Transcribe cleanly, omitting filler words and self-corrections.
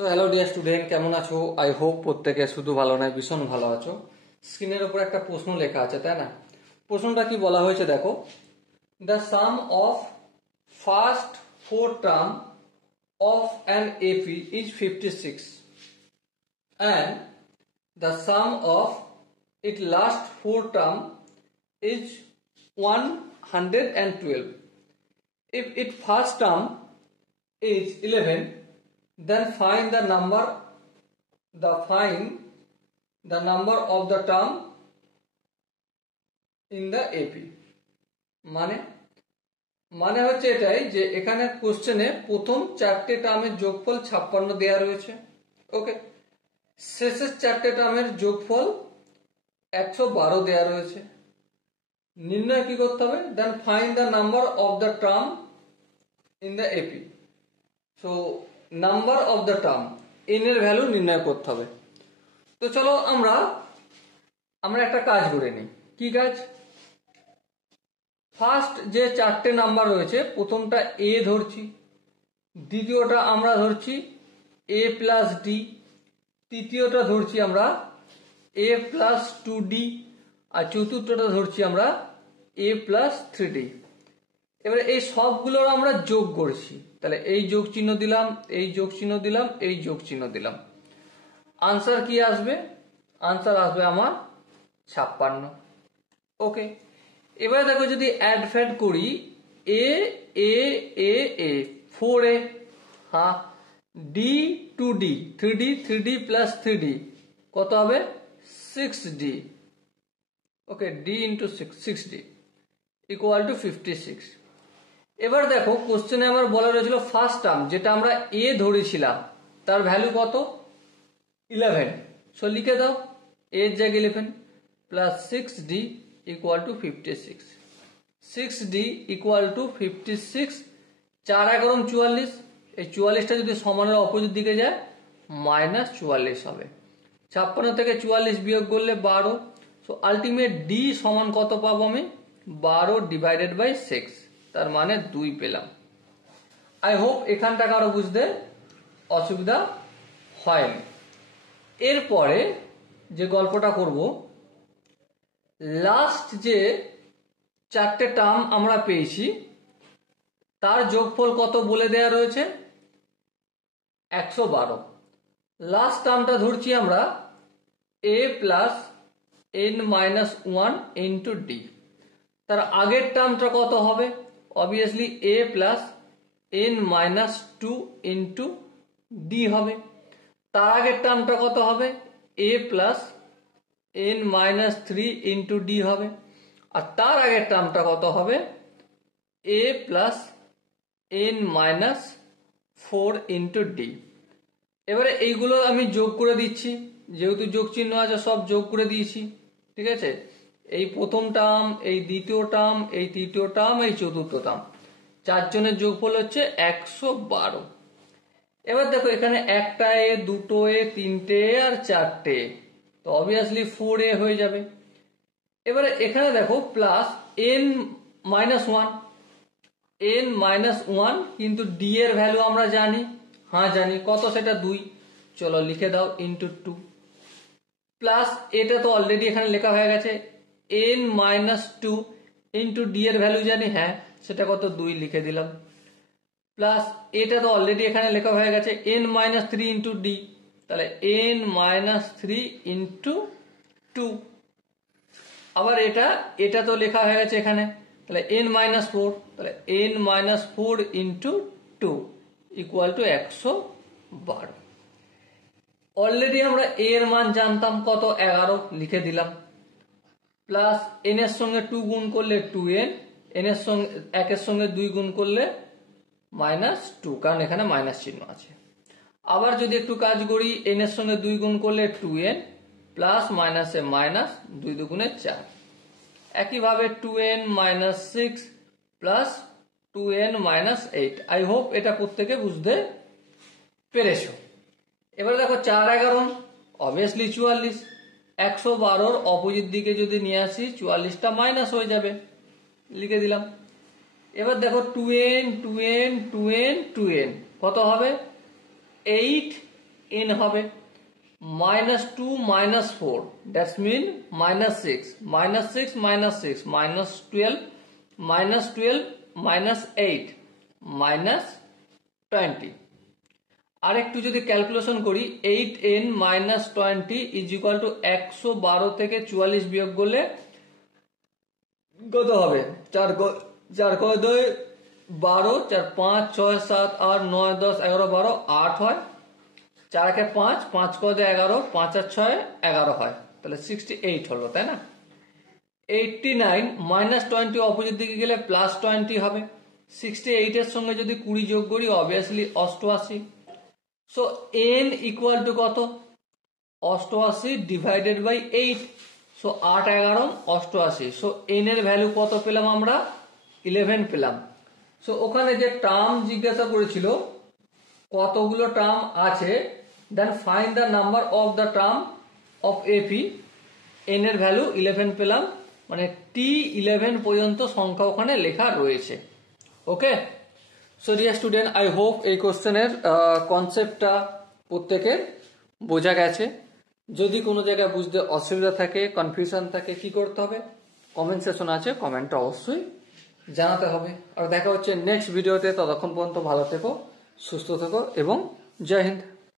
তো hello dear student, কেমন আছো? আই হোপ প্রত্যেকে শুধু ভালো নয়, ভীষণ ভালো আছো। স্ক্রিনের উপর একটা প্রশ্ন লেখা আছে, তাই না? প্রশ্নটা কি বলা হয়েছে দেখো, the sum of first four term of an AP is 56 and the sum of its last four term is 112. If its first term is 11, then find the number of the term in the AP. মানে হচ্ছে এটাই যে এখানে কোশ্চেনে প্রথম চারটে টার্মের যোগফল 56 দেয়া রয়েছে, ওকে। শেষের চারটে টার্মের যোগফল 112 দেয়া রয়েছে। নির্ণয় কি করতে হবে? Then find the number of the term in the AP. So number of the term, n এর ভ্যালু নির্ণয় করতে হবে। তো চলো আমরা একটা কাজ করে নিই। কি কাজ? ফার্স্ট যে চারটে নাম্বার রয়েছে, প্রথমটা এ ধরছি, দ্বিতীয়টা আমরা ধরছি এ প্লাস ডি, তৃতীয়টা ধরছি আমরা এ প্লাস 2d, আর চতুর্থটা ধরছি আমরা এ প্লাস 3d। এবারে এই সবগুলোর আমরা যোগ করছি, তাহলে এই যোগ চিহ্ন দিলাম, এই যোগ চিহ্ন দিলাম, এই যোগ চিহ্ন দিলাম। আনসার কি আসবে? আনসার আসবে আমার 56, ওকে। এবারে দেখো যদি অ্যাড ফ্যাড করি, এ এ এ এ 4a, হ্যাঁ, D 2d, 3d plus 3d কত হবে? 6d, okay. D into 6d equal to 56। এবার দেখো কোশ্চেনে আমার বলা রয়েছিল ফার্স্ট টার্ম যেটা আমরা এ ধরেছিলাম, তার ভ্যালু কত? 11। সো লিখে দাও এর জায়গায় 11 plus 6d equal to 56। 6d equal to 56। 4 11 44, এই 44টা যদি সমানের অপোজিট দিকে যায় -44 হবে। 56 থেকে 44 বিয়োগ করলে 12। সো আলটিমেট ডি সমান কত পাবো আমি? 12 ডিভাইডেড বাই 6, তার মানে 2 পেলাম। আই হোপ এখানটা কারো বুঝতে অসুবিধা হয়নি। এরপরে যে গল্পটা করব, লাস্ট যে চারটে টার্ম আমরা পেয়েছি তার যোগফল কত বলে দেয়া রয়েছে? 112। লাস্ট টার্মটা ধরছি আমরা A plus n minus 1 into D. তার আগের টার্মটা কত হবে? Obviously A plus n minus 2 into D হবে। তার আগের টার্মটা কত হবে? A plus n minus 3 into D হবে। আর তার আগের টার্মটা কত হবে? A plus n minus 4 into D. এবারে এইগুলো আমি যোগ করে দিচ্ছি, যেহেতু যোগ চিহ্ন আছে সব যোগ করে দিয়েছি, ঠিক আছে। এই প্রথম টার্ম, এই দ্বিতীয় টার্ম, এই তৃতীয় টার্ম, এই চতুর্থ টার্ম, চারজনের যোগফল হচ্ছে 112। এবার দেখো এখানে একটা এ, দুটো এ, তিনটে এ আর চারটে, তো অবভিয়াসলি 4a হয়ে যাবে। এবারে এখানে দেখো plus n minus 1, n minus 1, কিন্তু ডি এর ভ্যালু আমরা জানি, হ্যাঁ জানি, কত? সেটা 2। চলো লিখে দাও ইন্টু 2। প্লাস এটা তো অলরেডি এখানে লেখা হয়ে গেছে, n মাইনাস 2 ইন্টু ডি এর ভ্যালু জানি, হ্যাঁ সেটা কত? 2 লিখে দিলাম। প্লাস এটা তো অলরেডি এখানে লেখা হয়ে গেছে n মাইনাস 3 ইন্টু ডি, তাহলে n মাইনাস 3 ইন্টু 2। আবার এটা তো লেখা হয়ে গেছে এখানে, তাহলে n মাইনাস 4, তাহলে n minus 4 into 2 equal to 112। Already আমরা a এর মান জানতাম কত? 11, লিখে দিলাম। প্লাস n এর সঙ্গে 2 গুণ করলে 2n, n এর সঙ্গে 1 এর সঙ্গে 2 গুণ করলে -2, কারণ এখানে মাইনাস চিহ্ন আছে। আবার যদি একটু কাজ করি, n এর সঙ্গে 2 গুণ করলে 2n, প্লাস মাইনাসে মাইনাস, 2 দুগুণে 4। একইভাবে 2n minus 6 plus 2n minus 8। I hope এটা প্রত্যেকে বুঝতে পেরেছো। এবার দেখো 4 11 অবভিয়াসলি 44, 112 অপোজিট দিকে যদি নিয়ে আসি 44টা মাইনাস হয়ে যাবে, লিখে দিলাম। এবার দেখো 2n 2n 2n 2n কত হবে? 8 n হবে। -2 -4 দ্যাটস মিন -6 -6 -6 -12 -12 -8 -20। আর একটু যদি ক্যালকুলেশন করি 8n - 20 ইজ ইকুয়াল টু 112 থেকে 44 বিয়োগ করলে কত হবে? 4 4 2 12, 4 5 6 7 8 9 10 11 12 8 হয়, 4 কে 5 5 ক 11 5 আর 6 11 হয়, তাহলে 68 হলো, তাই না? 89 -20 অপোজিট দিকে গেলে +20 হবে। 68 এর সঙ্গে যদি 20 যোগ করি obviously 88। So n equal to কত? 88 divided by 8। So 8 11 88। So n এর ভ্যালু কত পেলাম আমরা? 11 পেলাম। সো ওখানে যে টার্ম জিজ্ঞাসা করেছিল কতগুলো টার্ম আছে, then find the number of the term of AP. n এর ভ্যালু 11 পেলাম, মানে t11 পর্যন্ত সংখ্যা ওখানে লেখা রয়েছে। Okay, so dear student, I hope এই কোশ্চেনের কনসেপ্টটা প্রত্যেকের বোঝা গেছে। যদি কোনো জায়গায় বুঝতে অসুবিধা থাকে, কনফিউশন থাকে, কি করতে হবে? কমেন্ট সেকশন আছে, কমেন্টটা অবশ্যই জানাতে হবে। আর দেখা হচ্ছে নেক্সট ভিডিওতে। ততক্ষণ পর্যন্ত ভালো থেকো, সুস্থ থেকো এবং জয় হিন্দ।